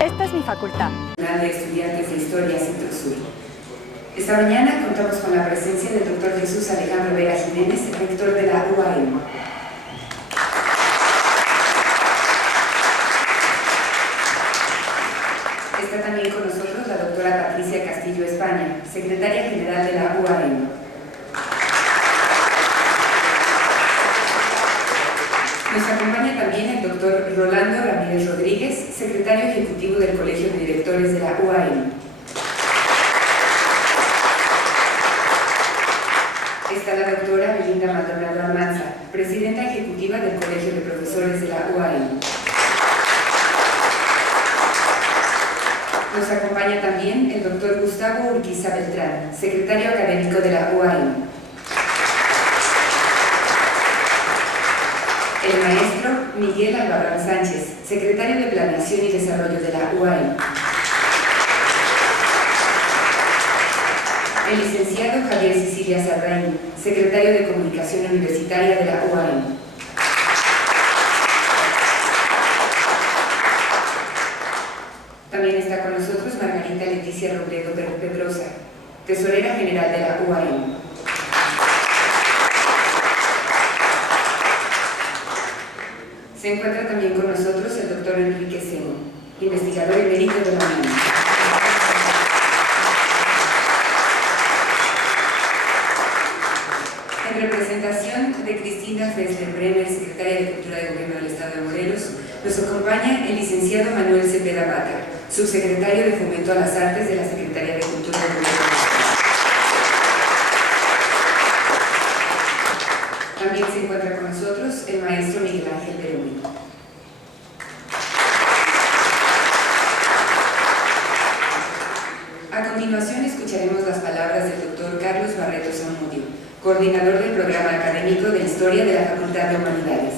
Esta es mi facultad. De Estudiantes de Historia Centro Sur. Esta mañana contamos con la presencia del Dr. Jesús Alejandro Vera Jiménez, rector de la UAM. Está también con nosotros la doctora Patricia Castillo España, secretaria general de la UAM. Nos acompaña también el doctor Rolando Ramírez Rodríguez, secretario ejecutivo del Colegio de Directores de la UAM. Está la doctora Belinda Maldonado Almanza, presidenta ejecutiva del Colegio de Profesores de la UAM. Nos acompaña también el doctor Gustavo Urquiza Beltrán, secretario académico de la UAM. El maestro Miguel Albarrán Sánchez, secretario de Planeación y Desarrollo de la UAM. El licenciado Javier Sicilia Sarraín, secretario de Comunicación Universitaria de la UAM. También está con nosotros Margarita Leticia Robledo Pedrosa, tesorera general de la UAM. Se encuentra también con nosotros el doctor Enrique Semo, investigador emérito de la UNAM. En representación de Cristina Fessler Bremer, secretaria de Cultura de Gobierno del Estado de Morelos, nos acompaña el licenciado Manuel Cepeda Mata, subsecretario de Fomento a las Artes de la Secretaría de Cultura de Gobierno del Estado. También se encuentra con nosotros el maestro Miguel Ángel Perumi. A continuación escucharemos las palabras del doctor Carlos Barreto Zamudio, coordinador del programa académico de Historia de la Facultad de Humanidades.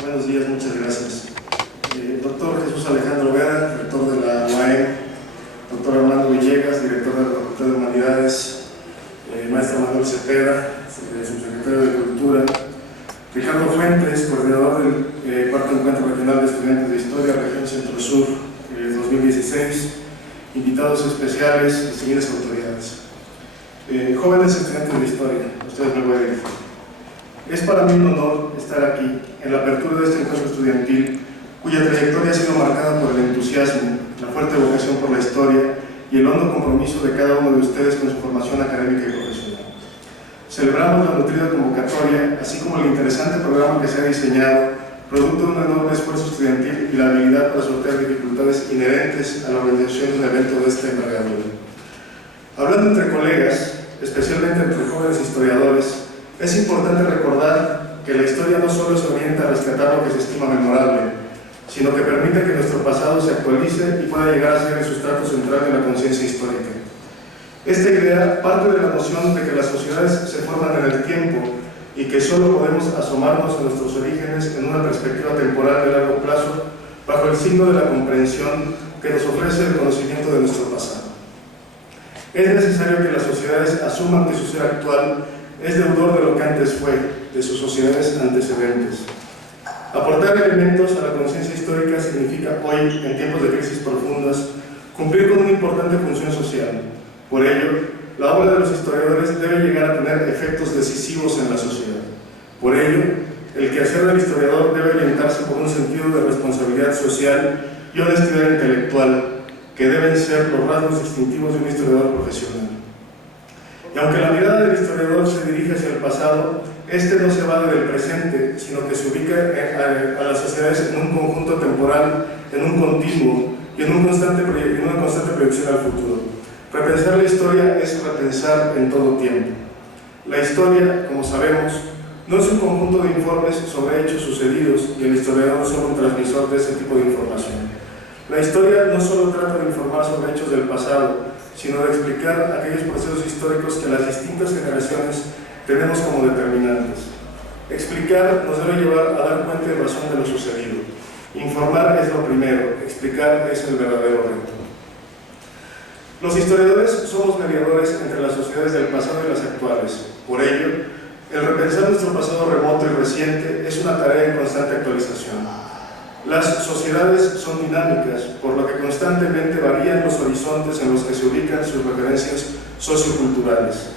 Buenos días, muchas gracias. Doctor Jesús Alejandro Vera, rector de la UAM, doctor Armando Villegas, director de la Facultad de Humanidades, maestro Manuel Cepeda, subsecretario de Cultura, Ricardo Fuentes, coordinador del cuarto encuentro regional de estudiantes de Historia, región Centro Sur 2016, invitados especiales, distinguidas autoridades. Jóvenes estudiantes de Historia, ustedes me voy a dirigir. Es para mí un honor estar aquí en la apertura de este encuentro estudiantil, cuya trayectoria ha sido marcada por el entusiasmo, la fuerte vocación por la historia y el hondo compromiso de cada uno de ustedes con su formación académica y profesional. Celebramos la nutrida convocatoria, así como el interesante programa que se ha diseñado, producto de un enorme esfuerzo estudiantil y la habilidad para sortear dificultades inherentes a la organización de un evento de esta envergadura. Hablando entre colegas, especialmente entre jóvenes historiadores, es importante recordar que la historia no solo se orienta a rescatar lo que se estima memorable, sino que permite que nuestro pasado se actualice y pueda llegar a ser el sustrato central de la conciencia histórica. Esta idea parte de la noción de que las sociedades se forman en el tiempo y que solo podemos asomarnos a nuestros orígenes en una perspectiva temporal de largo plazo bajo el signo de la comprensión que nos ofrece el conocimiento de nuestro pasado. Es necesario que las sociedades asuman que su ser actual es deudor de lo que antes fue, de sus sociedades antecedentes. Aportar elementos a la conciencia histórica significa hoy, en tiempos de crisis profundas, cumplir con una importante función social. Por ello, la obra de los historiadores debe llegar a tener efectos decisivos en la sociedad. Por ello, el quehacer del historiador debe orientarse por un sentido de responsabilidad social y honestidad intelectual, que deben ser los rasgos distintivos de un historiador profesional. Y aunque la mirada del historiador se dirige hacia el pasado, este no se va del presente, sino que se ubica a las sociedades en un conjunto temporal, en un continuo y en una constante proyección al futuro. Repensar la historia es repensar en todo tiempo. La historia, como sabemos, no es un conjunto de informes sobre hechos sucedidos y el historiador es solo un transmisor de ese tipo de información. La historia no solo trata de informar sobre hechos del pasado, sino de explicar aquellos procesos históricos que las distintas generaciones tenemos como determinantes. Explicar nos debe llevar a dar cuenta y razón de lo sucedido. Informar es lo primero, explicar es el verdadero reto. Los historiadores somos mediadores entre las sociedades del pasado y las actuales. Las sociedades son dinámicas, por lo que constantemente varían los horizontes en los que se ubican sus referencias socioculturales.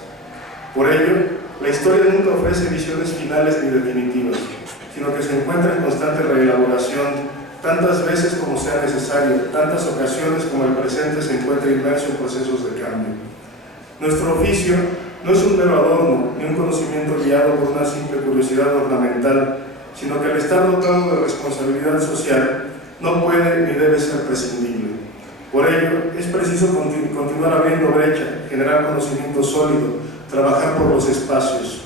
Por ello, la historia nunca ofrece visiones finales ni definitivas, sino que se encuentra en constante reelaboración, tantas veces como sea necesario, tantas ocasiones como el presente se encuentra inmerso en procesos de cambio. Nuestro oficio no es un mero adorno, ni un conocimiento guiado por una simple curiosidad ornamental, sino que al estar dotado de responsabilidad social, no puede ni debe ser prescindible. Por ello, es preciso continuar abriendo brecha, generar conocimiento sólido, trabajar por los espacios.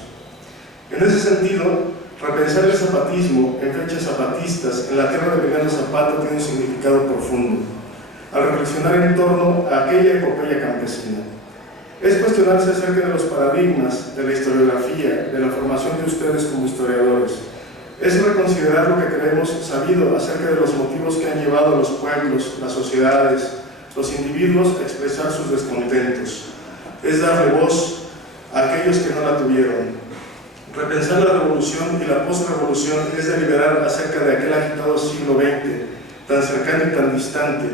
En ese sentido, repensar el zapatismo en fechas zapatistas en la tierra de Emiliano Zapata tiene un significado profundo, al reflexionar en torno a aquella epopeya campesina. Es cuestionarse acerca de los paradigmas, de la historiografía, de la formación de ustedes como historiadores. Es reconsiderar lo que creemos sabido acerca de los motivos que han llevado a los pueblos, las sociedades, los individuos a expresar sus descontentos. Es darle voz a aquellos que no la tuvieron. Repensar la revolución y la posrevolución es deliberar acerca de aquel agitado siglo XX, tan cercano y tan distante,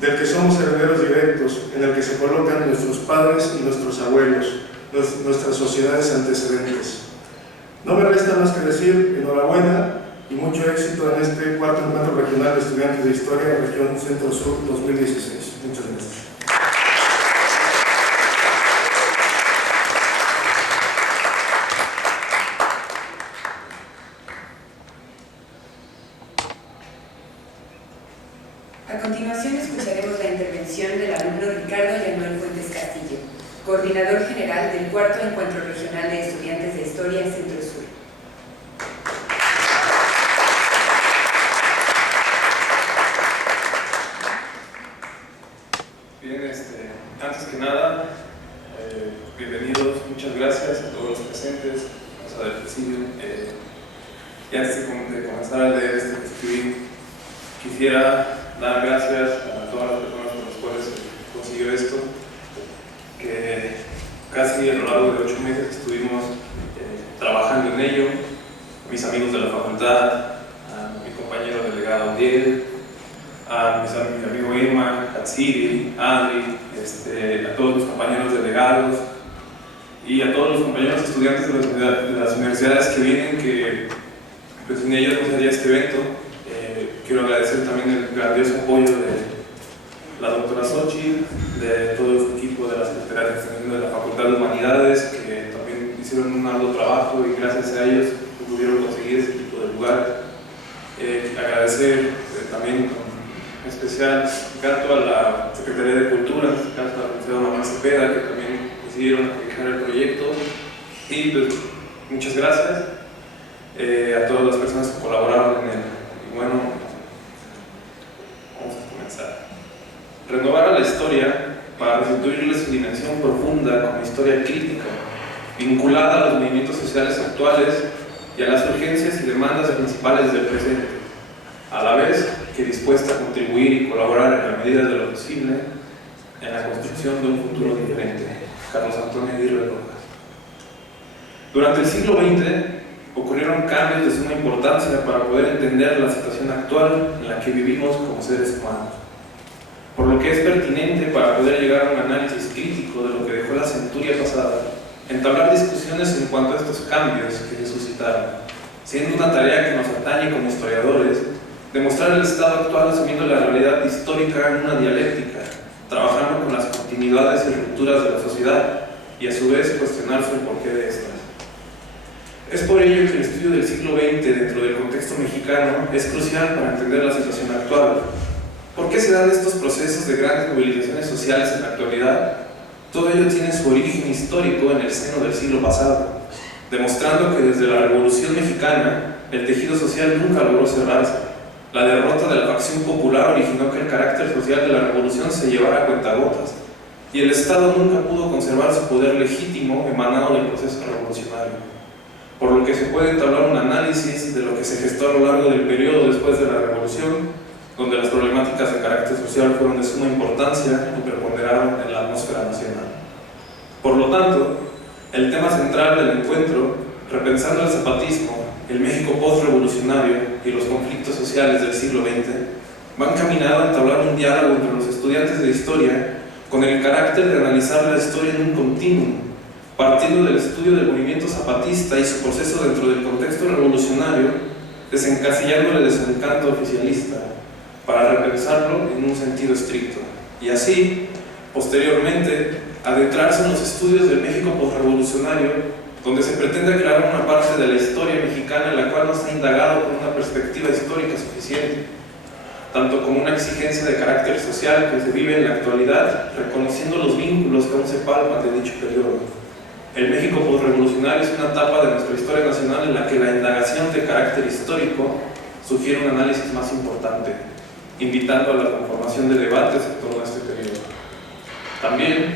del que somos herederos directos, en el que se colocan nuestros padres y nuestros abuelos, nuestras sociedades antecedentes. No me resta más que decir enhorabuena y mucho éxito en este cuarto encuentro regional de estudiantes de Historia, región Centro-Sur 2016. Muchas gracias. A continuación escucharemos la intervención del alumno Ricardo Llanuel Fuentes Castillo, coordinador general del cuarto encuentro regional de estudiantes de Historia Centro-Sur. Bien, antes que nada, bienvenidos, muchas gracias a todos los presentes, a del presidio. Y antes de comenzar a leer este que escribí, quisiera dar gracias a todas las personas con las cuales se consiguió esto, que casi a lo largo de 8 meses estuvimos trabajando en ello, a mis amigos de la facultad, a mi compañero delegado Diel, a mi amigo Irma, Katsiri, Adri, a todos los compañeros delegados y a todos los compañeros estudiantes de las universidades que vienen, que pues sin ellos no sería este evento. Quiero agradecer también el grandioso apoyo de la doctora Xochitl, de todo su equipo de la Secretaría de Extensión de la Facultad de Humanidades, que también hicieron un arduo trabajo y gracias a ellos pudieron conseguir este tipo de lugar. Agradecer también en especial tanto a la Secretaría de Cultura, en este caso a la Universidad Manuel Cepeda, que también decidieron aplicar el proyecto. Y pues, muchas gracias a todas las personas que colaboraron en él. Y bueno, vamos a comenzar. Renovar a la historia para restituirle su dimensión profunda como historia crítica, vinculada a los movimientos sociales actuales y a las urgencias y demandas principales del presente, a la vez que dispuesta a contribuir y colaborar en la medida de lo posible en la construcción de un futuro diferente. Carlos Antonio Aguirre Rojas. Durante el siglo XX ocurrieron cambios de suma importancia para poder entender la situación actual en la que vivimos como seres humanos, por lo que es pertinente para poder llegar a un análisis crítico de lo que dejó la centuria pasada, entablar discusiones en cuanto a estos cambios que se suscitaron, siendo una tarea que nos atañe como historiadores, demostrar el estado actual asumiendo la realidad histórica en una dialéctica, trabajando con las continuidades y rupturas de la sociedad y a su vez cuestionarse el porqué de estas. Es por ello que el estudio del siglo XX dentro del contexto mexicano es crucial para entender la situación actual. ¿Por qué se dan estos procesos de grandes movilizaciones sociales en la actualidad? Todo ello tiene su origen histórico en el seno del siglo pasado, demostrando que desde la Revolución Mexicana el tejido social nunca logró cerrarse. La derrota de la facción popular originó que el carácter social de la revolución se llevara a cuentagotas, y el Estado nunca pudo conservar su poder legítimo emanado del proceso revolucionario. Por lo que se puede entablar un análisis de lo que se gestó a lo largo del periodo después de la revolución, donde las problemáticas de carácter social fueron de suma importancia y preponderaron en la atmósfera nacional. Por lo tanto, el tema central del encuentro, repensando el zapatismo, el México postrevolucionario y los conflictos sociales del siglo XX van caminando a entablar un diálogo entre los estudiantes de historia con el carácter de analizar la historia en un continuum, partiendo del estudio del movimiento zapatista y su proceso dentro del contexto revolucionario, desencasillándole de su encanto oficialista, para repensarlo en un sentido estricto, y así, posteriormente, adentrarse en los estudios del México postrevolucionario, donde se pretende aclarar una parte de la historia mexicana en la cual no se ha indagado con una perspectiva histórica suficiente, tanto como una exigencia de carácter social que se vive en la actualidad, reconociendo los vínculos que aún se palpan de dicho periodo. El México postrevolucionario es una etapa de nuestra historia nacional en la que la indagación de carácter histórico sugiere un análisis más importante, invitando a la conformación de debates en torno a este periodo. También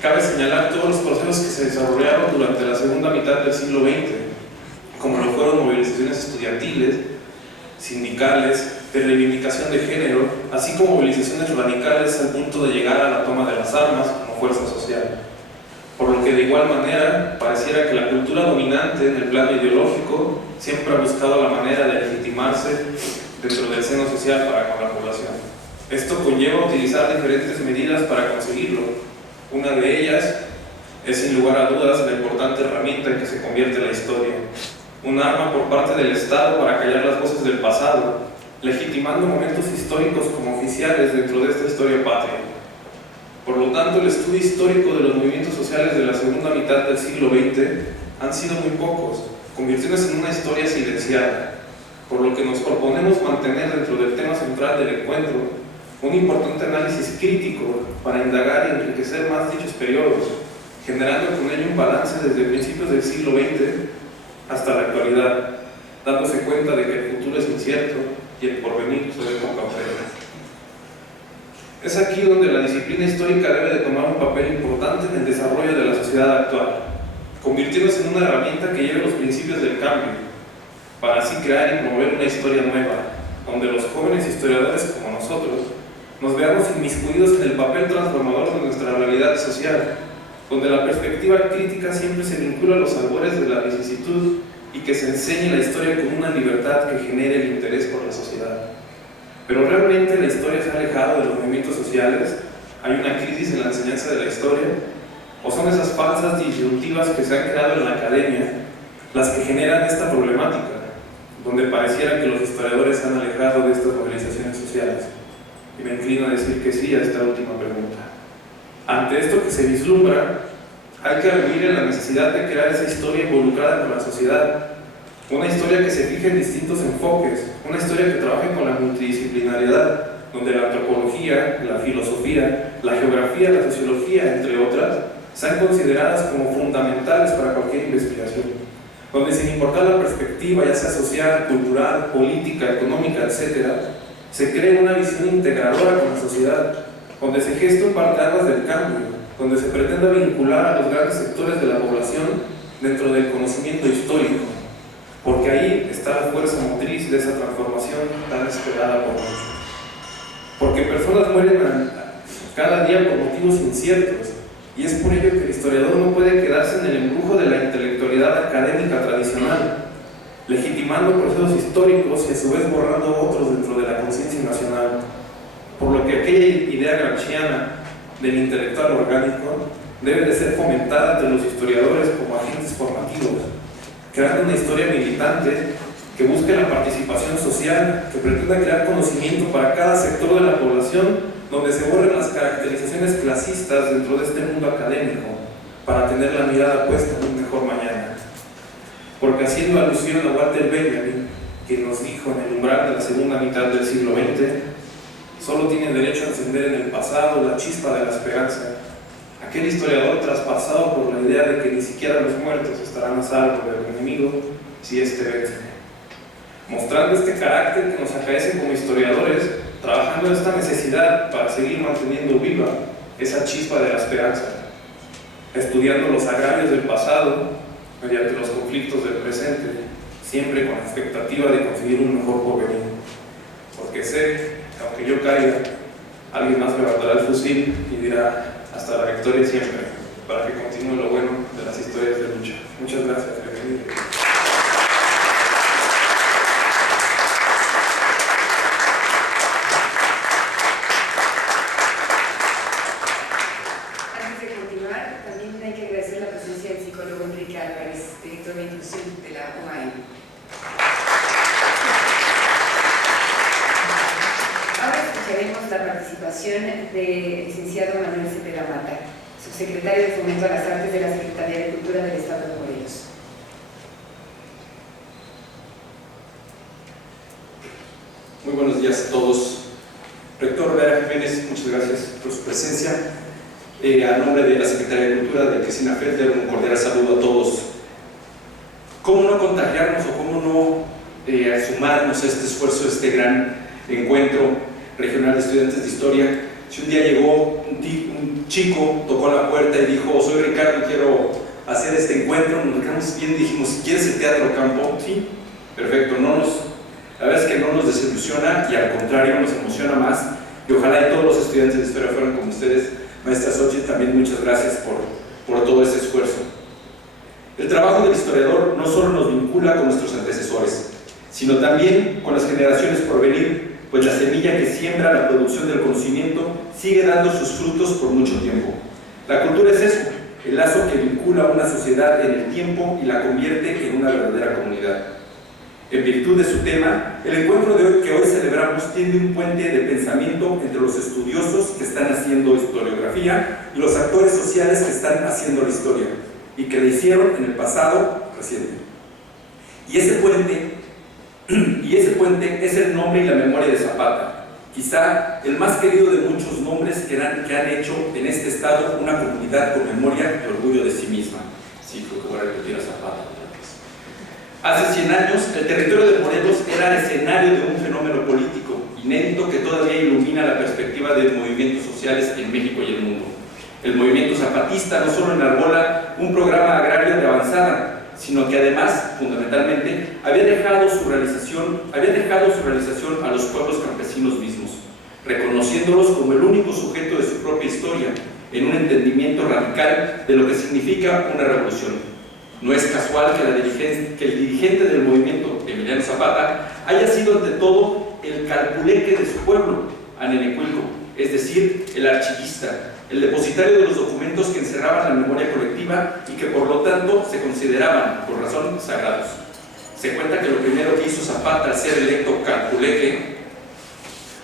cabe señalar todos los procesos que se desarrollaron durante la segunda mitad del siglo XX, como lo fueron movilizaciones estudiantiles, sindicales, de reivindicación de género, así como movilizaciones radicales al punto de llegar a la toma de las armas como fuerza social. Por lo que de igual manera pareciera que la cultura dominante en el plano ideológico siempre ha buscado la manera de legitimarse dentro del seno social para con la población. Esto conlleva utilizar diferentes medidas para conseguirlo. Una de ellas es sin lugar a dudas la importante herramienta en que se convierte la historia, un arma por parte del Estado para callar las voces del pasado, legitimando momentos históricos como oficiales dentro de esta historia patria. Por lo tanto, el estudio histórico de los movimientos sociales de la segunda mitad del siglo XX han sido muy pocos, convirtiéndose en una historia silenciada, por lo que nos proponemos mantener dentro del tema central del encuentro un importante análisis crítico para indagar y enriquecer más dichos periodos, generando con ello un balance desde principios del siglo XX hasta la actualidad, dándose cuenta de que el futuro es incierto y el porvenir se ve con cautela. Es aquí donde la disciplina histórica debe de tomar un papel importante en el desarrollo de la sociedad actual, convirtiéndose en una herramienta que lleve los principios del cambio, para así crear y promover una historia nueva, donde los jóvenes historiadores como nosotros nos veamos inmiscuidos en el papel transformador de nuestra realidad social, donde la perspectiva crítica siempre se vincula a los albores de la vicisitud y que se enseñe la historia con una libertad que genere el interés por la sociedad. Pero realmente la historia se ha alejado de los movimientos sociales, hay una crisis en la enseñanza de la historia, o son esas falsas disyuntivas que se han creado en la academia las que generan esta problemática, donde pareciera que los historiadores se han alejado de estas movilizaciones sociales. Y me inclino a decir que sí a esta última pregunta. Ante esto que se vislumbra, hay que arguir en la necesidad de crear esa historia involucrada con la sociedad, una historia que se fije en distintos enfoques, una historia que trabaje con la multidisciplinariedad, donde la antropología, la filosofía, la geografía, la sociología, entre otras, sean consideradas como fundamentales para cualquier investigación, donde sin importar la perspectiva, ya sea social, cultural, política, económica, etc., se cree una visión integradora con la sociedad, donde se gesta un parteaguas del cambio, donde se pretenda vincular a los grandes sectores de la población dentro del conocimiento histórico, porque ahí está la fuerza motriz de esa transformación tan esperada por muchos. Porque personas mueren cada día por motivos inciertos, y es por ello que el historiador no puede quedarse en el embrujo de la intelectualidad académica tradicional, legitimando procesos históricos y a su vez borrando otros dentro de la conciencia nacional, por lo que aquella idea gramsciana del intelectual orgánico debe de ser fomentada entre los historiadores como agentes formativos, creando una historia militante que busque la participación social, que pretenda crear conocimiento para cada sector de la población, donde se borren las caracterizaciones clasistas dentro de este mundo académico, para tener la mirada puesta en un mejor mañana. Porque haciendo alusión a Walter Benjamin, que nos dijo en el umbral de la segunda mitad del siglo XX, solo tiene derecho a encender en el pasado la chispa de la esperanza, aquel historiador traspasado por la idea de que ni siquiera los muertos estarán a salvo del enemigo si éste vence, mostrando este carácter que nos acaece como historiadores, trabajando en esta necesidad para seguir manteniendo viva esa chispa de la esperanza, estudiando los agravios del pasado mediante los conflictos del presente, siempre con la expectativa de conseguir un mejor porvenir, porque sé que aunque yo caiga, alguien más levantará el fusil y dirá hasta la victoria siempre, para que continúe lo bueno de las historias de lucha. Muchas gracias. Bienvenido. hay que agradecer la presencia del psicólogo Enrique Álvarez, director de inclusión de la UAM. Ahora escucharemos la participación del licenciado Manuel Cepeda Mata, subsecretario de Fomento a las Artes de la Secretaría de Cultura del Estado de Morelos. Muy buenos días a todos. Rector Vera Jiménez, muchas gracias por su presencia. A nombre de la Secretaría de Cultura de Cristina Felder, un cordial saludo a todos. ¿Cómo no contagiarnos o cómo no sumarnos a este esfuerzo, a este gran encuentro regional de estudiantes de historia? Si un día llegó un chico, tocó la puerta y dijo: soy Ricardo, quiero hacer este encuentro, nos quedamos bien y dijimos: ¿quieres el Teatro Campo? Sí, perfecto. La verdad es que no nos desilusiona y al contrario nos emociona más, y ojalá y todos los estudiantes de historia fueran como ustedes. Maestra Xochitl, también muchas gracias por todo ese esfuerzo. El trabajo del historiador no solo nos vincula con nuestros antecesores, sino también con las generaciones por venir, pues la semilla que siembra la producción del conocimiento sigue dando sus frutos por mucho tiempo. La cultura es eso, el lazo que vincula a una sociedad en el tiempo y la convierte en una verdadera comunidad. En virtud de su tema, el encuentro que hoy celebramos tiende un puente de pensamiento entre los estudiosos que están haciendo historiografía y los actores sociales que están haciendo la historia y que la hicieron en el pasado reciente. Y ese puente es el nombre y la memoria de Zapata, quizá el más querido de muchos nombres que han hecho en este estado una comunidad con memoria y orgullo de sí misma. Sí, creo que voy a repetir a Zapata. Hace 100 años, el territorio de Morelos era escenario de un fenómeno político inédito que todavía ilumina la perspectiva de movimientos sociales en México y el mundo. El movimiento zapatista no solo enarbola un programa agrario de avanzada, sino que además, fundamentalmente, había dejado su realización a los pueblos campesinos mismos, reconociéndolos como el único sujeto de su propia historia, en un entendimiento radical de lo que significa una revolución. No es casual que el dirigente del movimiento, Emiliano Zapata, haya sido ante todo el calpuleque de su pueblo, Anenecuilco, es decir, el archivista, el depositario de los documentos que encerraban la memoria colectiva y que por lo tanto se consideraban, por razón, sagrados. Se cuenta que lo primero que hizo Zapata al ser electo calpuleque,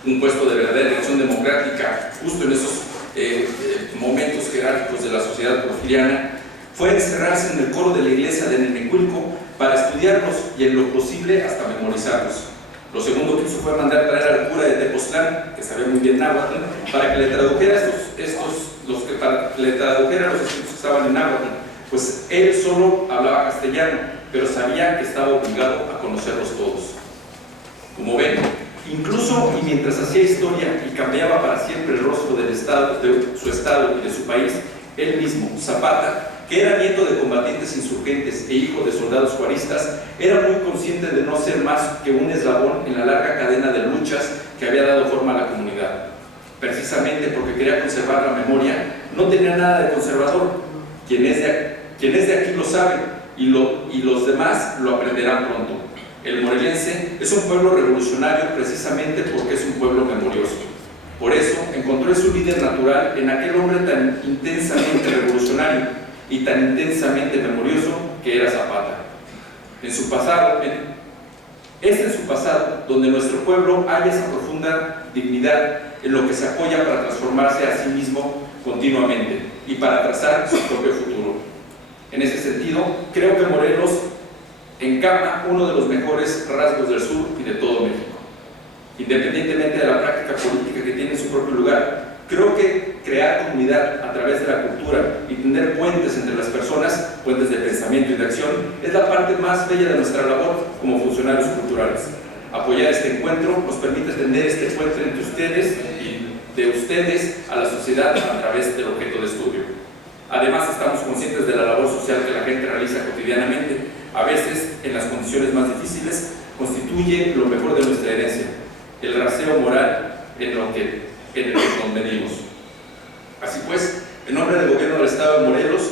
un puesto de verdadera elección democrática, justo en esos momentos jerárquicos de la sociedad porfiriana, fue encerrarse en el coro de la iglesia de Anenecuilco para estudiarlos y en lo posible hasta memorizarlos. Lo segundo que hizo fue mandar traer al cura de Tepoztlán, que sabía muy bien náhuatl, para que le tradujera los escritos que estaban en náhuatl, pues él solo hablaba castellano, pero sabía que estaba obligado a conocerlos todos. Como ven, incluso y mientras hacía historia y cambiaba para siempre el rostro del estado, de su estado y de su país, él mismo, Zapata, que era nieto de combatientes insurgentes e hijo de soldados juaristas, era muy consciente de no ser más que un eslabón en la larga cadena de luchas que había dado forma a la comunidad. Precisamente porque quería conservar la memoria, no tenía nada de conservador. Quien es de aquí lo sabe y los demás lo aprenderán pronto. El morelense es un pueblo revolucionario precisamente porque es un pueblo memorioso. Por eso encontró en su líder natural en aquel hombre tan intensamente revolucionario y tan intensamente memorioso que era Zapata. Es en su pasado donde nuestro pueblo halla esa profunda dignidad en lo que se apoya para transformarse a sí mismo continuamente y para trazar su propio futuro. En ese sentido, creo que Morelos encama uno de los mejores rasgos del sur y de todo México. Independientemente de la práctica política que tiene en su propio lugar, creo que crear comunidad a través de la cultura y tender puentes entre las personas, puentes de pensamiento y de acción, es la parte más bella de nuestra labor como funcionarios culturales. Apoyar este encuentro nos permite tender este puente entre ustedes y de ustedes a la sociedad a través del objeto de estudio. Además, estamos conscientes de la labor social que la gente realiza cotidianamente. A veces, en las condiciones más difíciles, constituye lo mejor de nuestra herencia, el raseo moral en el que nos medimos. Así pues, en nombre del gobierno del Estado de Morelos,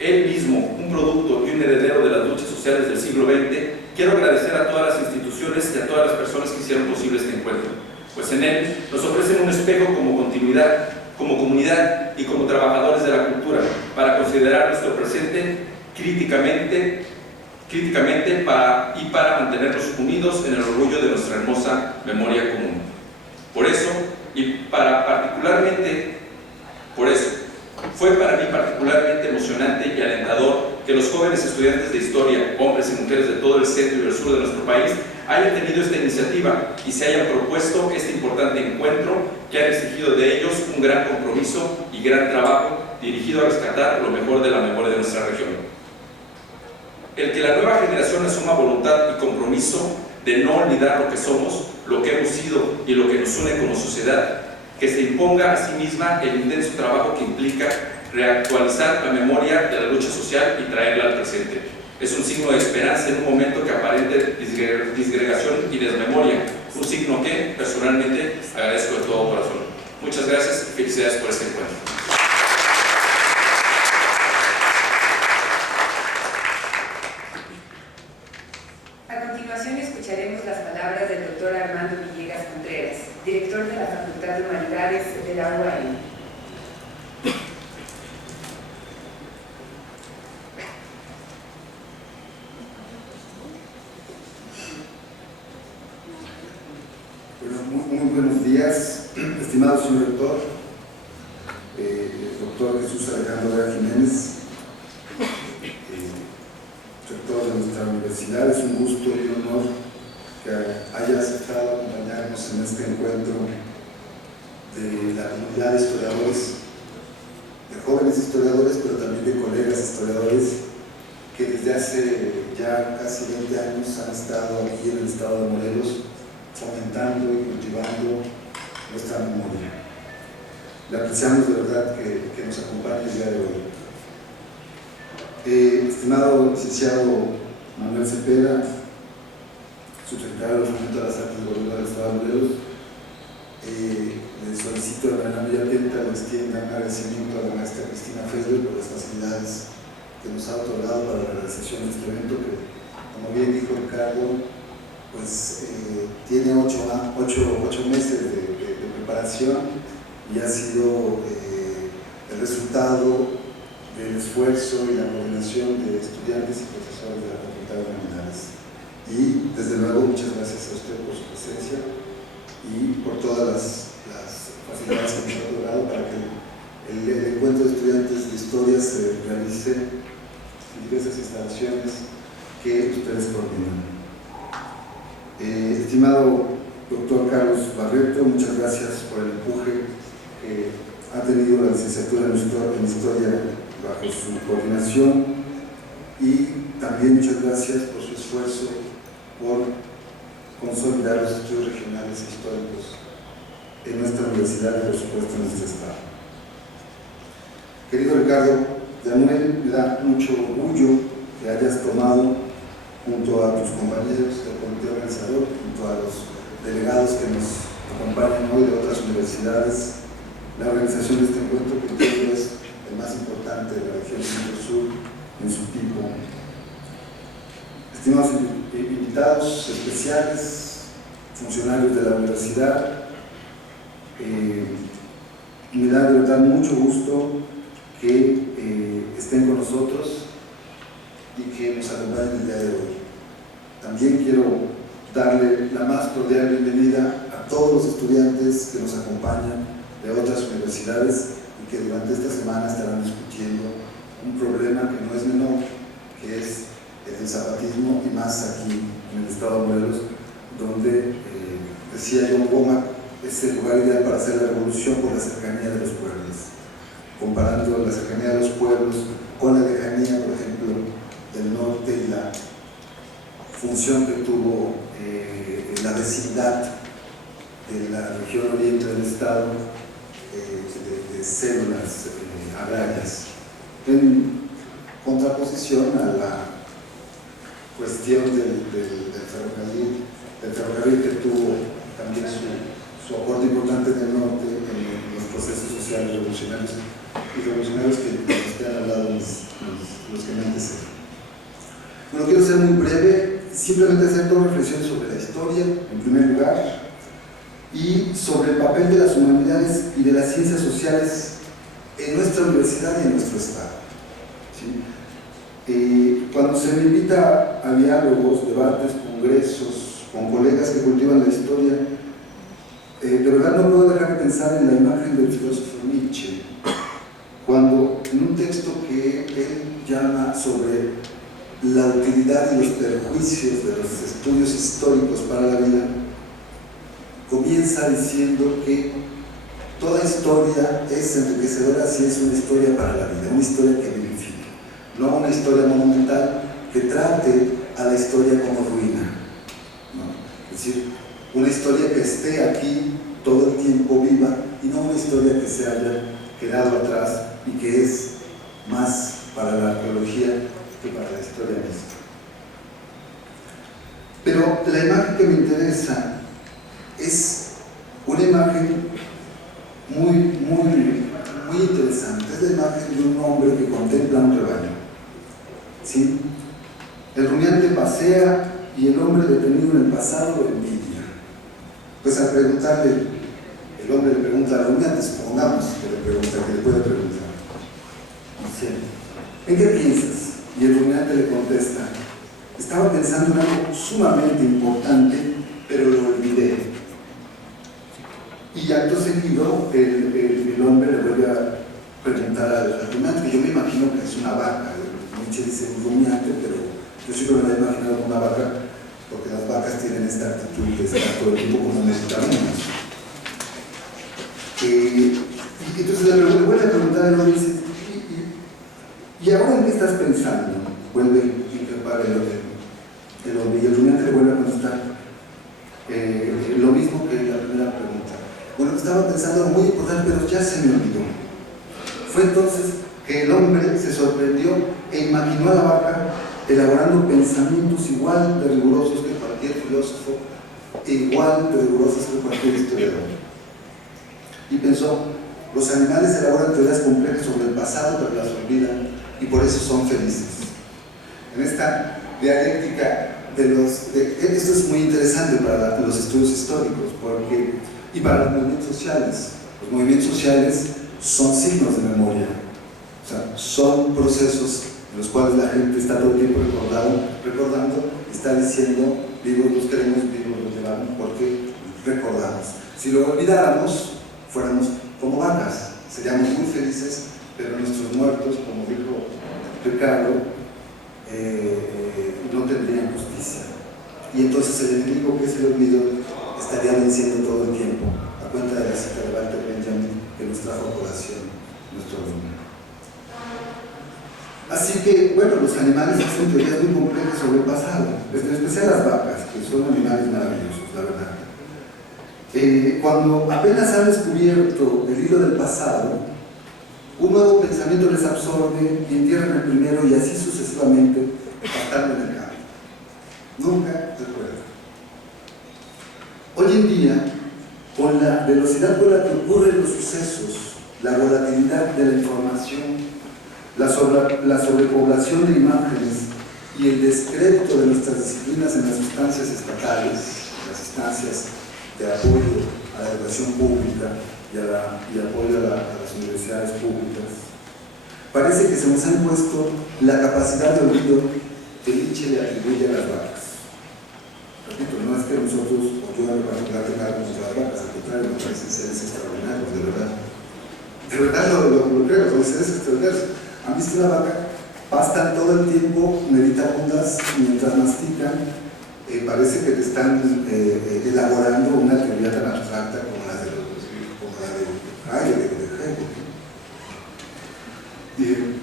él mismo, un producto y un heredero de las luchas sociales del siglo XX, quiero agradecer a todas las instituciones y a todas las personas que hicieron posible este encuentro, pues en él nos ofrecen un espejo como continuidad, como comunidad y como trabajadores de la cultura, para considerar nuestro presente críticamente para mantenernos unidos en el orgullo de nuestra hermosa memoria común. Por eso, fue para mí particularmente emocionante y alentador que los jóvenes estudiantes de historia, hombres y mujeres de todo el centro y el sur de nuestro país, hayan tenido esta iniciativa y se hayan propuesto este importante encuentro que ha exigido de ellos un gran compromiso y gran trabajo dirigido a rescatar lo mejor de la memoria de nuestra región. El que la nueva generación asuma voluntad y compromiso de no olvidar lo que somos, lo que hemos sido y lo que nos une como sociedad, que se imponga a sí misma el intenso trabajo que implica reactualizar la memoria de la lucha social y traerla al presente. Es un signo de esperanza en un momento que aparente disgregación y desmemoria, un signo que personalmente agradezco de todo corazón. Muchas gracias y felicidades por este encuentro. A continuación escucharemos las palabras del doctor Armando Villegas Contreras, director de la Facultad de Humanidades de la UAM. Muy buenos días, estimado señor rector, doctor Jesús Alejandro Vera Jiménez, rector de nuestra universidad. Es un gusto y un honor que haya aceptado acompañarnos en este encuentro de la comunidad de historiadores, de jóvenes historiadores, pero también de colegas historiadores que desde hace ya casi 20 años han estado aquí en el estado de Morelos fomentando y cultivando nuestra memoria. Le apreciamos de verdad que nos acompañe el día de hoy. Estimado licenciado Manuel Cepeda, subsecretario de Fomento de las Artes del Gobierno del Estado de Morelos, le solicito de manera muy atenta le extienda un agradecimiento a la maestra Cristina Fedler por las facilidades que nos ha otorgado para la realización de este evento, que, como bien dijo Ricardo, pues tiene 8 meses de preparación y ha sido el resultado del esfuerzo y la coordinación de estudiantes y profesores de la Facultad de Humanidades. Y desde luego muchas gracias a usted por su presencia y por todas las facilidades que nos ha otorgado para que el encuentro de estudiantes de historia se realice en diversas instalaciones que ustedes coordinan. Estimado doctor Carlos Barreto, muchas gracias por el empuje que ha tenido la licenciatura en Historia bajo su coordinación, y también muchas gracias por su esfuerzo por consolidar los estudios regionales e históricos en nuestra universidad y por supuesto en nuestro estado. Querido Ricardo, de mí me da mucho orgullo que hayas tomado, junto a tus compañeros del comité organizador, junto a los delegados que nos acompañan hoy de otras universidades, la organización de este encuentro, que creo es el más importante de la región centro-sur en su tipo. Estimados invitados especiales, funcionarios de la universidad, me da de verdad mucho gusto que estén con nosotros y que nos acompañen el día de hoy. También quiero darle la más cordial bienvenida a todos los estudiantes que nos acompañan de otras universidades y que durante esta semana estarán discutiendo un problema que no es menor, que es el del zapatismo, y más aquí en el estado de Morelos, donde, decía John Womack, es el lugar ideal para hacer la revolución por la cercanía de los pueblos, comparando la cercanía de los pueblos con la lejanía, por ejemplo, del norte y la función que tuvo la vecindad de la región oriente del estado, de células agrarias, en contraposición a la cuestión del ferrocarril que tuvo también su aporte importante en el norte en los procesos sociales revolucionarios y revolucionarios que han hablado los que me anteceden. Bueno, quiero ser muy breve, simplemente hacer dos reflexiones sobre la historia, en primer lugar, y sobre el papel de las humanidades y de las ciencias sociales en nuestra universidad y en nuestro estado. ¿sí? Cuando se me invita a diálogos, debates, congresos, con colegas que cultivan la historia, de verdad no puedo dejar de pensar en la imagen del filósofo Nietzsche, cuando en un texto que él llama sobre la utilidad y los perjuicios de los estudios históricos para la vida, comienza diciendo que toda historia es enriquecedora si es una historia para la vida, una historia que vivifique, no una historia monumental que trate a la historia como ruina, ¿no? Es decir, una historia que esté aquí todo el tiempo viva y no una historia que se haya quedado atrás y que es más para la arqueología que para la historia misma. Pero la imagen que me interesa es una imagen muy interesante. Es la imagen de un hombre que contempla un rebaño, ¿sí? El rumiante pasea y el hombre detenido en el pasado lo envidia. Pues al preguntarle, el hombre le pregunta al rumiante, supongamos que le pregunta, que le puede preguntar, dice: ¿en qué piensas? Y el rumiante le contesta: estaba pensando en algo sumamente importante, pero lo olvidé. Y acto seguido, el hombre le vuelve a preguntar al rumiante, que yo me imagino que es una vaca. Nietzsche dice un rumiante, pero yo siempre me la he imaginado como una vaca, porque las vacas tienen esta actitud de estar todo el tiempo como meditamentos. Y entonces le vuelve a preguntar al hombre, dice: ¿y ahora en qué estás pensando? Vuelve a interpar el hombre, y el rumiante le vuelve a contestar lo mismo que la primera pregunta. Bueno, estaba pensando algo muy importante, pero ya se me olvidó. Fue entonces que el hombre se sorprendió e imaginó a la vaca elaborando pensamientos igual de rigurosos que cualquier filósofo e igual de rigurosos que cualquier historiador. Y pensó: los animales elaboran teorías complejas sobre el pasado, pero las olvidan, y por eso son felices. En esta dialéctica esto es muy interesante para los estudios históricos, y para los movimientos sociales. Los movimientos sociales son signos de memoria, o sea, son procesos en los cuales la gente está todo el tiempo recordando, está diciendo: vivos los queremos, vivos los llevamos, porque recordamos. Si lo olvidáramos, fuéramos como vacas, seríamos muy felices, pero nuestros muertos, como dijo Ricardo, no tendrían justicia. Y entonces el enemigo, que es el olvido, estaría venciendo todo el tiempo, a cuenta de la cita de Walter Benjamin que nos trajo a colación nuestro alumno. Así que, bueno, los animales hacen teorías muy complejas sobre el pasado, en especial las vacas, que son animales maravillosos, la verdad. Cuando apenas han descubierto el hilo del pasado, un nuevo pensamiento les absorbe y entierran el primero, y así sucesivamente, pastando en el campo. Nunca recuerdan. Hoy en día, con la velocidad con la que ocurren los sucesos, la volatilidad de la información, la sobrepoblación de imágenes y el descrédito de nuestras disciplinas en las instancias estatales, las instancias de apoyo a la educación pública y apoyo a las universidades públicas, parece que se nos ha impuesto la capacidad de olvido que Nietzsche le atribuye a las vacas. Repito, no es que nosotros, o yo en particular, tenga algo contra las vacas, al contrario, me parecen seres extraordinarios, de verdad. De verdad lo creo, son seres extraordinarios. ¿Han visto una vaca? Pastan todo el tiempo meditabundas mientras mastican. Parece que te están elaborando una teoría tan abstracta como la de Hegel.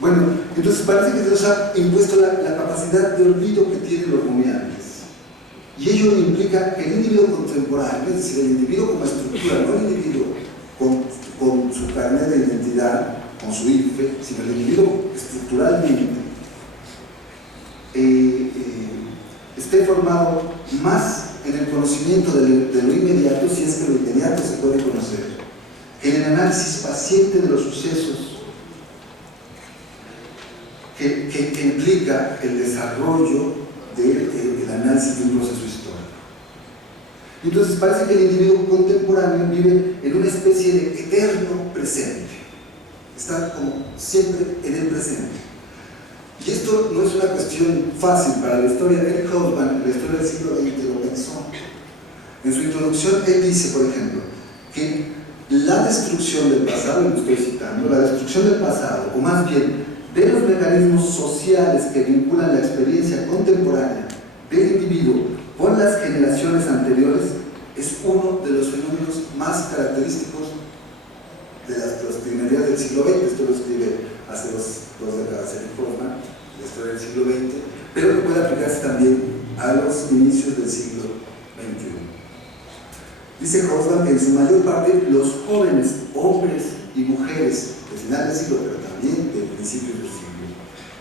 Bueno, entonces parece que Dios ha impuesto la capacidad de olvido que tienen los rumiantes. Y ello implica que el individuo contemporáneo, es decir, el individuo como estructura, no el individuo con su carnet de identidad, con su IFE, sino el individuo estructuralmente, esté formado más en el conocimiento de lo inmediato, si es que lo inmediato se puede conocer, en el análisis paciente de los sucesos que implica el desarrollo del análisis de un proceso histórico. Y entonces parece que el individuo contemporáneo vive en una especie de eterno presente, está como siempre en el presente. una cuestión fácil para la historia. Eric Hobsbawm, la historia del siglo XX, lo pensó. En su introducción, él dice, por ejemplo, que la destrucción del pasado, lo estoy citando, la destrucción del pasado, o más bien de los mecanismos sociales que vinculan la experiencia contemporánea del individuo con las generaciones anteriores, es uno de los fenómenos más característicos de las postrimerías del siglo XX. Esto lo escribe hace dos décadas Eric Hobsbawm, la historia del siglo XX, pero que puede aplicarse también a los inicios del siglo XXI. Dice Hobsbawm que en su mayor parte los jóvenes, hombres y mujeres del final del siglo, pero también del principio del siglo,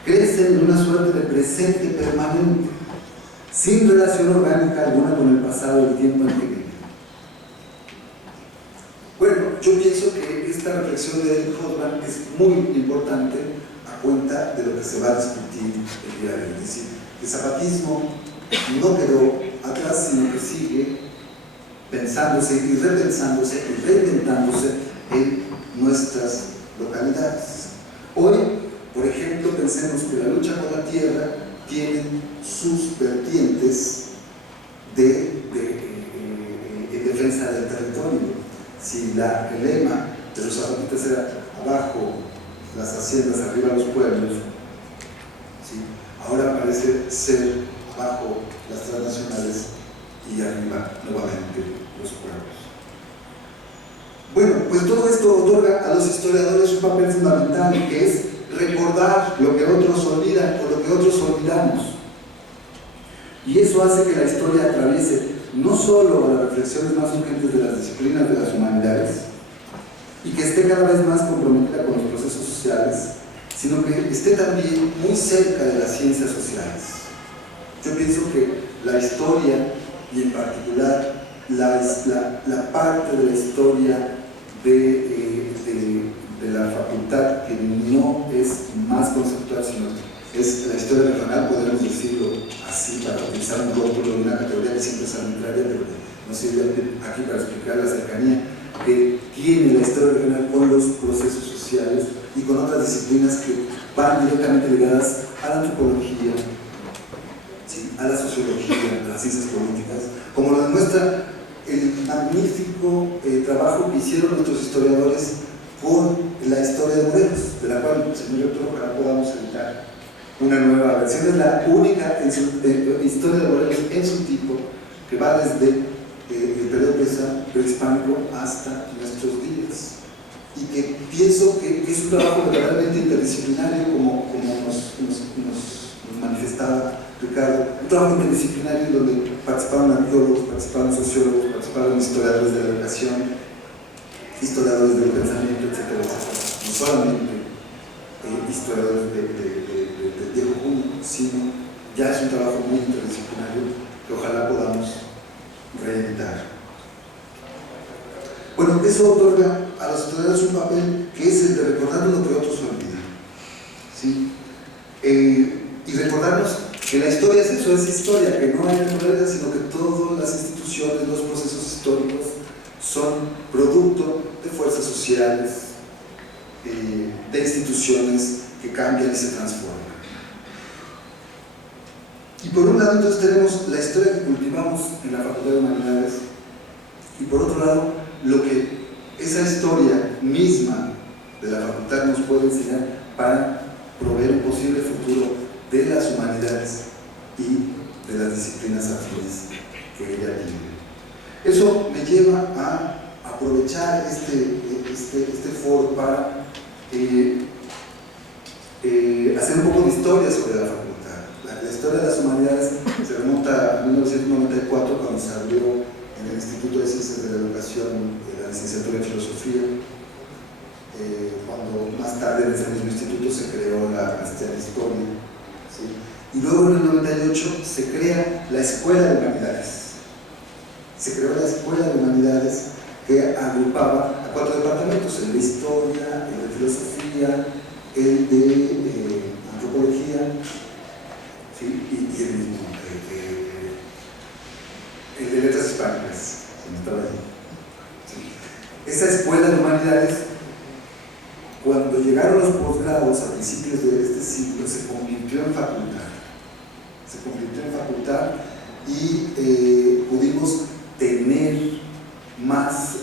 crecen en una suerte de presente permanente, sin relación orgánica alguna con el pasado del tiempo en que viven. Bueno, yo pienso que esta reflexión de Eric Hobsbawm es muy importante a cuenta de lo que se va a discutir el día de hoy. Es decir, el zapatismo no quedó atrás, sino que sigue pensándose y repensándose y reinventándose en nuestras localidades. Hoy, por ejemplo, pensemos que la lucha por la tierra tiene sus vertientes en defensa del territorio. Si el lema de los zapatistas era abajo las haciendas, arriba los pueblos, ¿sí?, ahora parece ser abajo las transnacionales y arriba nuevamente los pueblos. Bueno, pues todo esto otorga a los historiadores un papel fundamental, que es recordar lo que otros olvidan o lo que otros olvidamos. Y eso hace que la historia atraviese no solo a las reflexiones más urgentes de las disciplinas de las humanidades y que esté cada vez más comprometida con los procesos sociales, sino que esté también muy cerca de las ciencias sociales. Yo pienso que la historia, y en particular la parte de la historia de la facultad que no es más conceptual, sino es la historia regional, podemos decirlo así, para utilizar un rótulo de una categoría que siempre es arbitraria, pero no sirve aquí para explicar la cercanía que tiene la historia regional con los procesos sociales y con otras disciplinas que van directamente ligadas a la antropología, ¿sí?, a la sociología, a las ciencias políticas, como lo demuestra el magnífico trabajo que hicieron nuestros historiadores con la historia de Morelos, de la cual, señor rector, ojalá podamos editar una nueva versión. Es la única historia de Morelos en su tipo que va desde el periodo prehispánico hasta nuestros días, y que pienso que es un trabajo verdaderamente interdisciplinario, como nos manifestaba Ricardo, un trabajo interdisciplinario donde participaron arqueólogos, participaron sociólogos, participaron historiadores de la educación, historiadores del pensamiento, etcétera, etcétera. No solamente historiadores del viejo público, sino ya es un trabajo muy interdisciplinario que ojalá podamos reeditar. Bueno, eso otorga a los historiadores un papel que es el de recordarnos lo que otros olvidan, ¿sí? Y recordarnos que la historia es eso, es historia, que no hay naturaleza, sino que todas las instituciones, los procesos históricos son producto de fuerzas sociales, de instituciones que cambian y se transforman. Y por un lado entonces tenemos la historia que cultivamos en la Facultad de Humanidades, y por otro lado lo que esa historia misma de la facultad nos puede enseñar para proveer un posible futuro de las humanidades y de las disciplinas afines que ella tiene. Eso me lleva a aprovechar este foro para hacer un poco de historia sobre la facultad. La historia de las humanidades se remonta a 1994, cuando se abrió en el Instituto de Ciencias de la Educación la licenciatura en Filosofía, cuando más tarde en ese mismo instituto se creó la maestría de Historia, ¿sí? Y luego en el 98 se crea la Escuela de Humanidades. Se creó la Escuela de Humanidades que agrupaba a 4 departamentos: el de Historia, el de Filosofía, el de Antropología, ¿sí?, y el mismo, el de Letras Hispánicas, se me estaba ahí. ¿Sí? Esa Escuela de Humanidades, cuando llegaron los posgrados a principios de este siglo, se convirtió convirtió en facultad. Se convirtió en facultad y pudimos tener más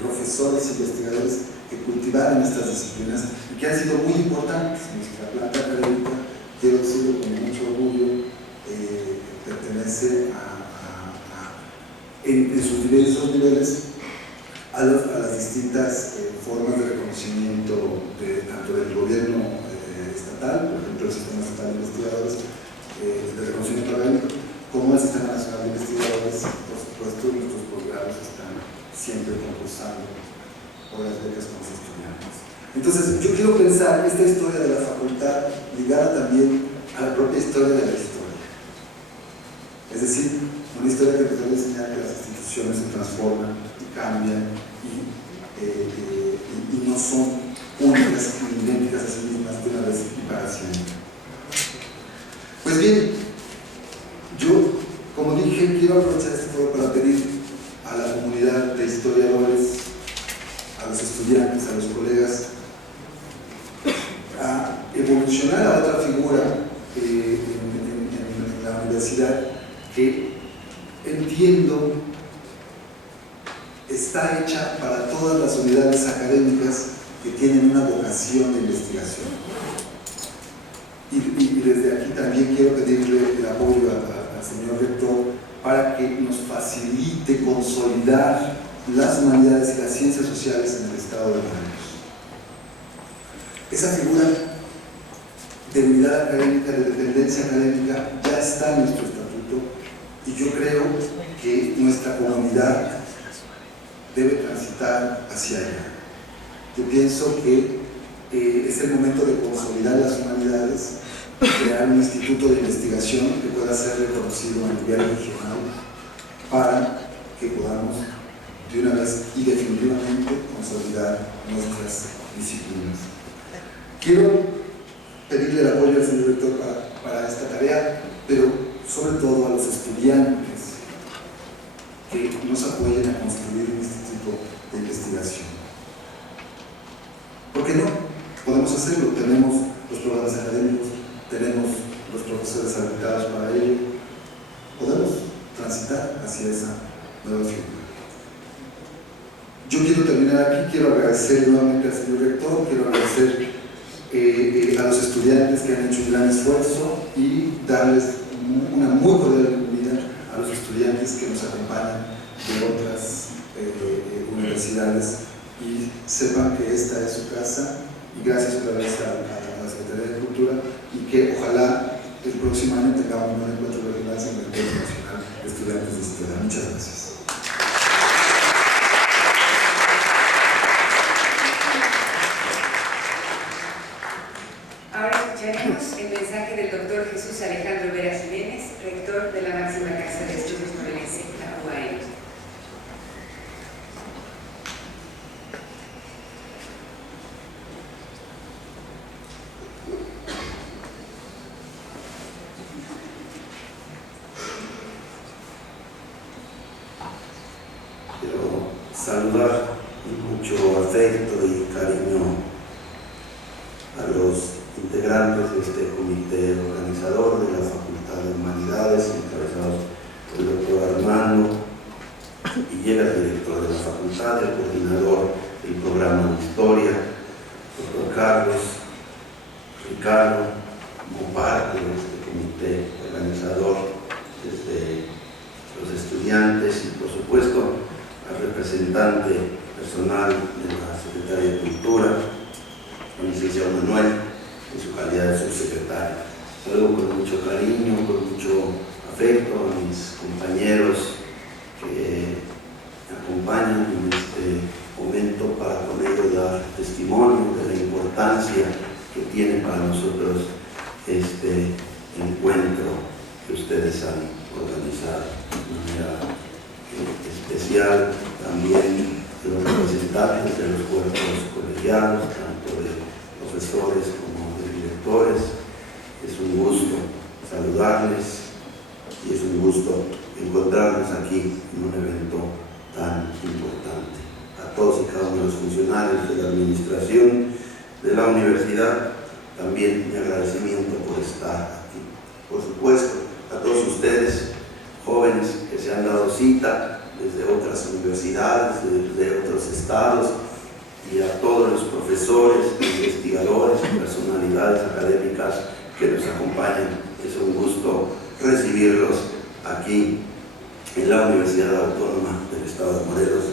profesores, investigadores que cultivaran estas disciplinas y que han sido muy importantes. Nuestra planta académica, quiero decirlo con mucho orgullo, pertenece en sus diversos niveles a las distintas formas de reconocimiento tanto del gobierno estatal, por ejemplo el Sistema Estatal de Investigadores de Reconocimiento Académico, como el Sistema Nacional de Investigadores. Por supuesto, nuestros posgrados están siempre concursando por las becas con los estudiantes. Entonces, yo quiero pensar esta historia de la facultad ligada también a la propia historia de la historia. Es decir, una historia que nos debe enseñar que las instituciones se transforman y cambian y no son únicas y idénticas a sí mismas de una vez y para siempre. Pues bien, yo, como dije, quiero aprovechar este foro para pedir a la comunidad de historiadores, a los estudiantes, a los colegas, a evolucionar a otra figura en la universidad que entiendo está hecha para todas las unidades académicas que tienen una vocación de investigación. Y desde aquí también quiero pedirle el apoyo al señor rector para que nos facilite consolidar las humanidades y las ciencias sociales en el Estado de Morelos. Esa figura de unidad académica, de dependencia académica, ya está en nuestro estatuto y yo creo que nuestra comunidad debe transitar hacia allá. Yo pienso que es el momento de consolidar las humanidades, crear un instituto de investigación que pueda ser reconocido a nivel regional para que podamos de una vez y definitivamente consolidar nuestras disciplinas. Quiero pedirle el apoyo al señor rector para esta tarea, pero sobre todo a los estudiantes que nos apoyen a construir un instituto de investigación. ¿Por qué no? Podemos hacerlo, tenemos los programas académicos, tenemos los profesores habilitados para ello, podemos transitar hacia esa nueva figura. Yo quiero terminar aquí, quiero agradecer nuevamente al señor rector, quiero agradecer a los estudiantes que han hecho un gran esfuerzo y darles una muy cordial bienvenida a los estudiantes que nos acompañan de otras universidades y sepan que esta es su casa y gracias otra vez a la Secretaría de Cultura y que ojalá el próximo año tengamos un encuentro regional en el Encuentro Nacional de Estudiantes de Historia. Muchas gracias. Ahora escucharemos el mensaje del doctor Jesús Alejandro Vera Jiménez, rector de la máxima casa de estudios morelense, la UAM. Quiero saludar con mucho afecto y cariño a los integrantes de este comité organizador de la Facultad de Humanidades, encabezados por el doctor Armando Villegas, director de la facultad, el coordinador del programa de Historia, doctor Carlos, Ricardo, como parte de este comité organizador, desde los estudiantes y por supuesto al representante personal de la Secretaría de Cultura, el licenciado Manuel, en su calidad de subsecretario. Saludo con mucho cariño, con mucho afecto a mis compañeros que me acompañan en este momento para con ello dar testimonio de la importancia que tiene para nosotros este encuentro que ustedes han organizado de manera especial, también de los representantes de los cuerpos colegiados, tanto de profesores como de directores. Es un gusto saludarles y es un gusto encontrarnos aquí en un evento tan importante. A todos y cada uno de los funcionarios de la administración de la universidad, también mi agradecimiento por estar aquí. Por supuesto, a todos ustedes, jóvenes que se han dado cita desde otras universidades, desde otros estados, y a todos los profesores, investigadores, personalidades académicas que nos acompañan. Es un gusto recibirlos aquí en la Universidad Autónoma del Estado de Morelos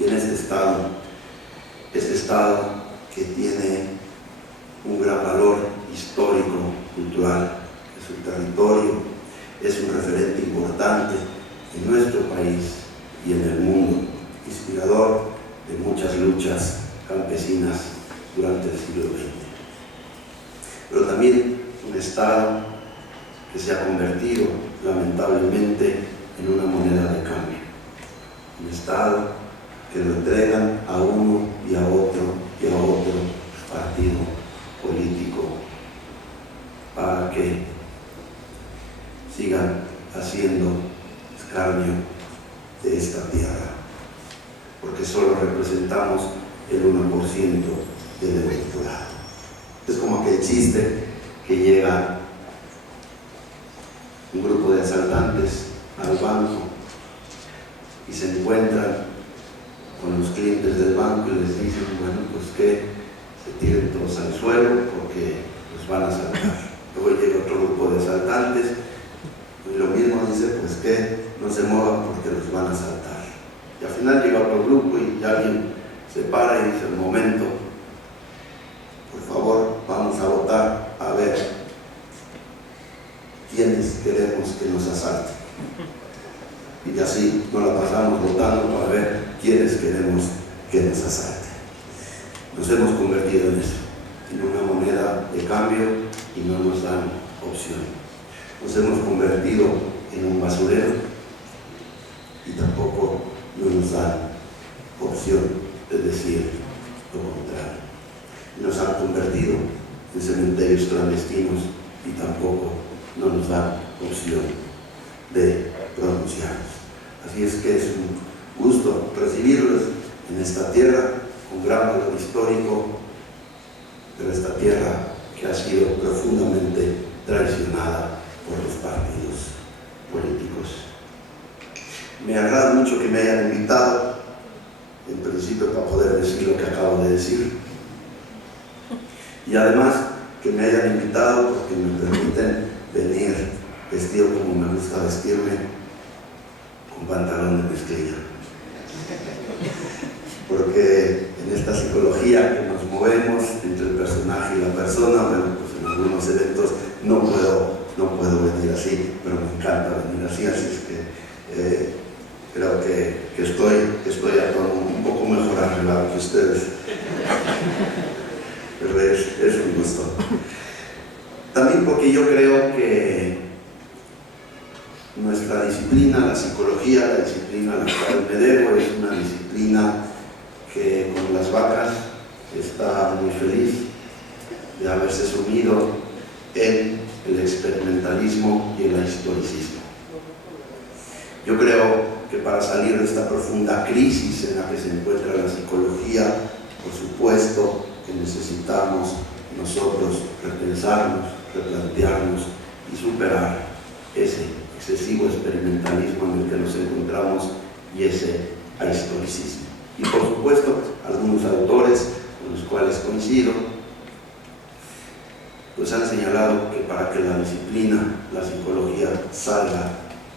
y en este estado que tiene un gran valor histórico, cultural, es un territorio, es un referente importante en nuestro país y en el mundo, inspirador de muchas luchas campesinas durante el siglo XX. Pero también un estado que se ha convertido lamentablemente en una moneda de cambio, un estado que lo entregan a uno y a otro partido político para que sigan haciendo escarnio de esta tierra, porque solo representamos el 1% del electorado. Es como aquel chiste que llega un grupo de asaltantes al banco y se encuentran con los clientes del banco y les dicen, bueno, pues que se tiren todos al suelo porque los van a asaltar. Luego llega otro grupo de asaltantes y lo mismo dice, pues que no se muevan porque los van a asaltar. Y al final llega otro grupo y alguien se para y dice, un momento, por favor, vamos a votar a ver quiénes queremos que nos asalten. Y así nos la pasamos votando para ver quiénes queremos que nos asalten. Nos hemos convertido en eso, en una moneda de cambio y no nos dan opción. Nos hemos convertido en un basurero y tampoco nos dan opción de decir lo contrario. Nos han convertido en cementerios clandestinos y tampoco nos dan opción de pronunciarnos. Así es que es un gusto recibirlos en esta tierra con gran valor histórico, pero esta tierra que ha sido profundamente traicionada por los partidos políticos. Me agrada mucho que me hayan invitado, en principio para poder decir lo que acabo de decir, y además que me hayan invitado porque me permiten venir vestido como me gusta vestirme, con pantalón de mezclilla, porque en esta psicología que nos movemos entre el personaje y la persona, bueno, pues en algunos eventos no puedo venir así, pero me encanta venir así, así es que creo que estoy a todo un poco mejor arreglado que ustedes, pero es un gusto. También porque yo creo que nuestra disciplina, la psicología, la disciplina a la cual me debo, es una disciplina que con las vacas está muy feliz de haberse sumido en el experimentalismo y en el historicismo. Yo creo que para salir de esta profunda crisis en la que se encuentra la psicología, por supuesto que necesitamos nosotros repensarnos, replantearnos y superar ese excesivo experimentalismo en el que nos encontramos y ese historicismo. Y por supuesto, algunos autores con los cuales coincido, pues han señalado que para que la disciplina, la psicología, salga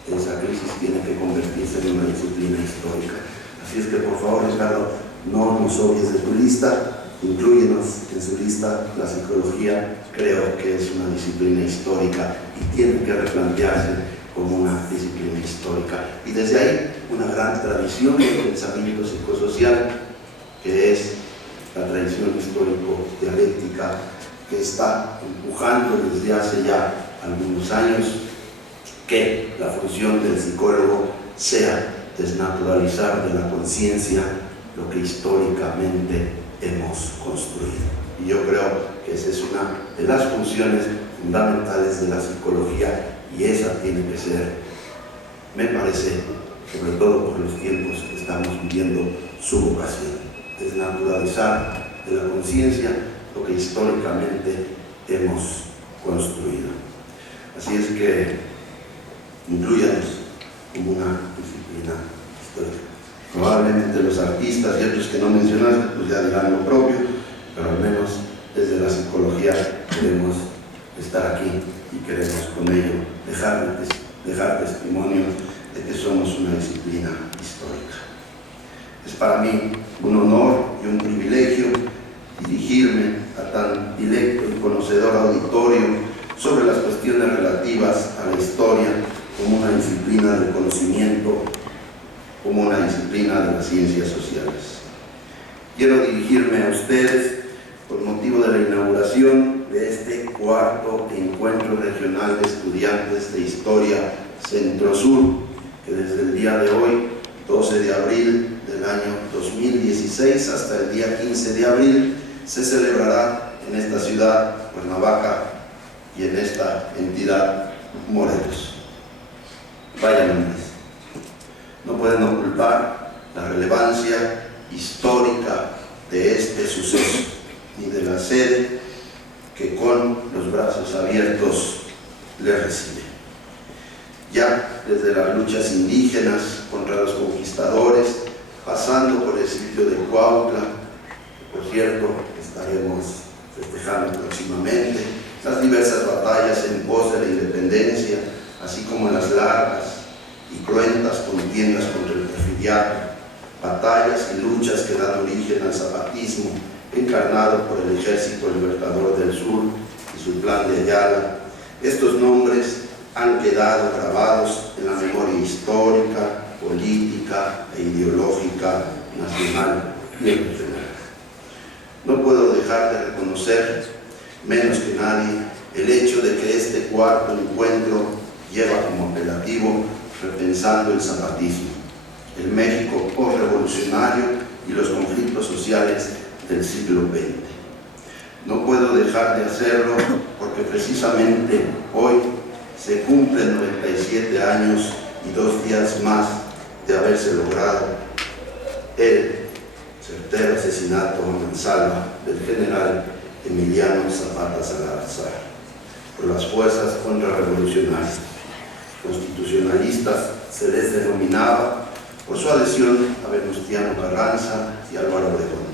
de esa crisis, tiene que convertirse en una disciplina histórica. Así es que, por favor, Ricardo, no nos obvies de tu lista, inclúyenos en su lista. La psicología creo que es una disciplina histórica y tiene que replantearse como una disciplina histórica. Y desde ahí, una gran tradición de pensamiento psicosocial, que es la tradición histórico-dialéctica, que está empujando desde hace ya algunos años que la función del psicólogo sea desnaturalizar de la conciencia lo que históricamente hemos construido. Y yo creo que esa es una de las funciones fundamentales de la psicología, y esa tiene que ser, me parece, sobre todo por los tiempos que estamos viviendo, su vocación: desnaturalizar de la conciencia lo que históricamente hemos construido. Así es que inclúyanos como una disciplina histórica. Probablemente los artistas y otros que no mencionaste pues ya dirán lo propio, pero al menos desde la psicología queremos estar aquí y queremos con ello dejar testimonio de que somos una disciplina histórica. Es para mí un honor y un privilegio dirigirme a tan directo y conocedor auditorio sobre las cuestiones relativas a la historia como una disciplina del conocimiento, como una disciplina de las ciencias sociales. Quiero dirigirme a ustedes por motivo de la inauguración de este cuarto encuentro regional de estudiantes de Historia Centro-Sur, que desde el día de hoy, 12 de abril del año 2016, hasta el día 15 de abril, se celebrará en esta ciudad, Cuernavaca, y en esta entidad, Morelos. Vaya nombres. No pueden ocultar la relevancia histórica de este suceso, ni de la sede que con los brazos abiertos le recibe. Ya desde las luchas indígenas contra los conquistadores, pasando por el sitio de Cuautla, que por cierto estaremos festejando próximamente, las diversas batallas en pos de la independencia, así como las largas y cruentas contiendas contra el porfiriato, batallas y luchas que dan origen al zapatismo, encarnado por el Ejército Libertador del Sur y su Plan de Ayala. Estos nombres han quedado grabados en la memoria histórica, política e ideológica nacional y regional. No puedo dejar de reconocer, menos que nadie, el hecho de que este cuarto encuentro lleva como apelativo Repensando el Zapatismo, el México postrevolucionario y los conflictos sociales del siglo XX. No puedo dejar de hacerlo porque precisamente hoy se cumplen 97 años y 2 días más de haberse logrado el certero asesinato a mansalva del general Emiliano Zapata Salazar por las fuerzas contrarrevolucionarias. Constitucionalistas se les denominaba por su adhesión a Venustiano Carranza y Álvaro Obregón,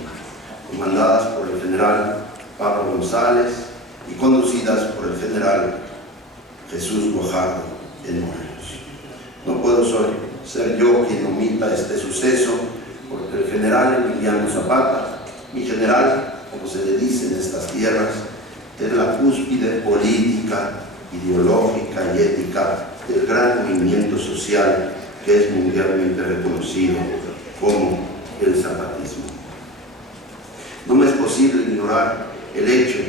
comandadas por el general Pablo González y conducidas por el general Jesús Guajardo en Morelos. No puedo ser yo quien omita este suceso, porque el general Emiliano Zapata, mi general, como se le dice en estas tierras, es la cúspide política, ideológica y ética del gran movimiento social que es mundialmente reconocido como el zapatismo. No me es posible ignorar el hecho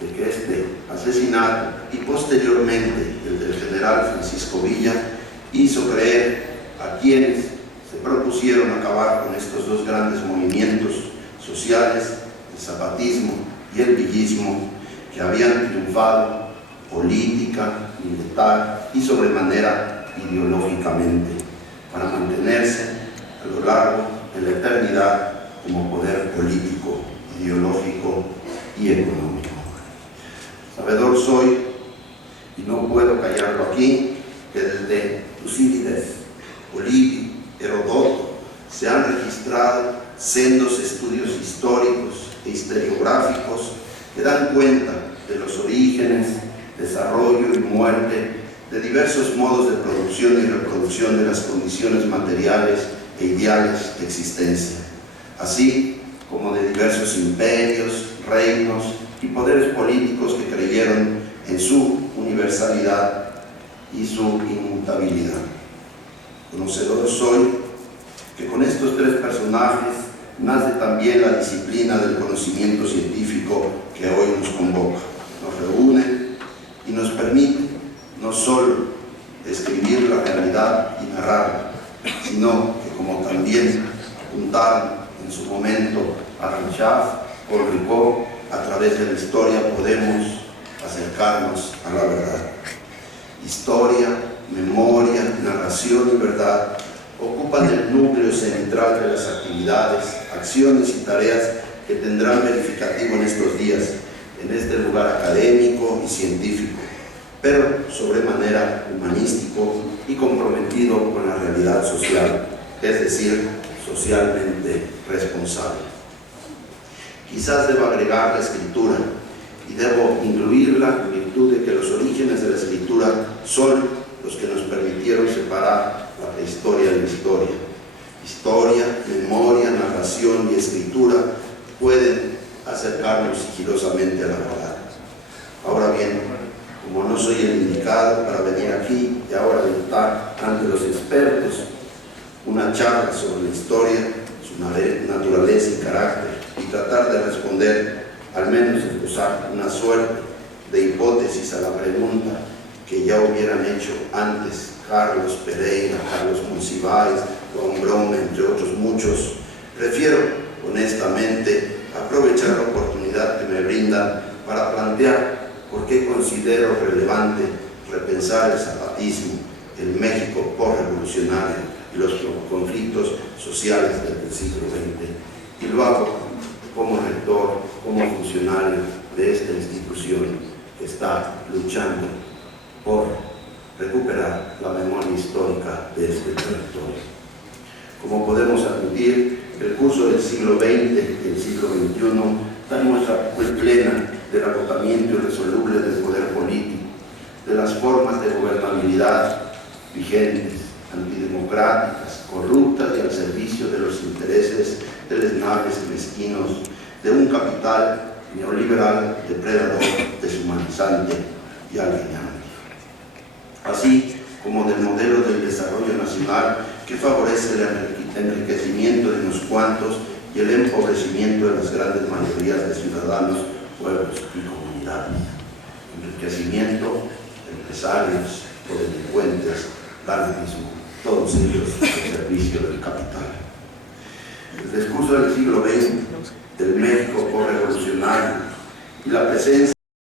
de que este asesinato y posteriormente el del general Francisco Villa hizo creer a quienes se propusieron acabar con estos dos grandes movimientos sociales, el zapatismo y el villismo, que habían triunfado política, militar y sobremanera ideológicamente para mantenerse a lo largo de la eternidad como poder político, ideológico y económico. Sabedor soy, y no puedo callarlo aquí, que desde Tucídides, Polibio, Herodoto se han registrado sendos estudios históricos e historiográficos que dan cuenta de los orígenes, desarrollo y muerte de diversos modos de producción y reproducción de las condiciones materiales e ideales de existencia, así como de diversos imperios, reinos y poderes políticos que creyeron en su universalidad y su inmutabilidad. Conocedor soy que con estos 3 personajes nace también la disciplina del conocimiento científico que hoy nos convoca, nos reúne y nos permite no solo describir la realidad y narrarla, sino que, como también apuntaron en su momento Alan Schaff, Paul Ricoeur, a través de la historia podemos acercarnos a la verdad. Historia, memoria, narración y verdad ocupan el núcleo central de las actividades, acciones y tareas que tendrán verificativo en estos días en este lugar académico y científico, pero sobremanera humanístico y comprometido con la realidad social, es decir, socialmente responsable. Quizás deba agregar la escritura, y debo incluirla en virtud de que los orígenes de la escritura son los que nos permitieron separar la prehistoria de la historia. Historia, memoria, narración y escritura pueden acercarnos sigilosamente a la verdad. Ahora bien, como no soy el indicado para venir aquí y ahora dictar ante los expertos una charla sobre la historia, su naturaleza y carácter, y tratar de responder, al menos esbozar una suerte de hipótesis a la pregunta que ya hubieran hecho antes Carlos Pereira, Carlos Monsiváis, Juan Brom, entre otros muchos, prefiero honestamente aprovechar la oportunidad que me brindan para plantear por qué considero relevante repensar el zapatismo, el México postrevolucionario y los conflictos sociales del siglo XX. Y lo hago como rector, como funcionario de esta institución que está luchando por recuperar la memoria histórica de este territorio. Como podemos admitir, el curso del siglo XX y el siglo XXI da muestra muy plena del agotamiento irresoluble del poder político, de las formas de gobernabilidad vigentes, antidemocráticas, corruptas y al servicio de los intereses deleznables y mezquinos de un capital neoliberal, depredador, deshumanizante y alienante, así como del modelo del desarrollo nacional que favorece el enriquecimiento de unos cuantos y el empobrecimiento de las grandes mayorías de ciudadanos, pueblos y comunidades. Enriquecimiento de empresarios o delincuentes, mismo, todos ellos al servicio del capital. El discurso del siglo XX, del México postrevolucionario y la presencia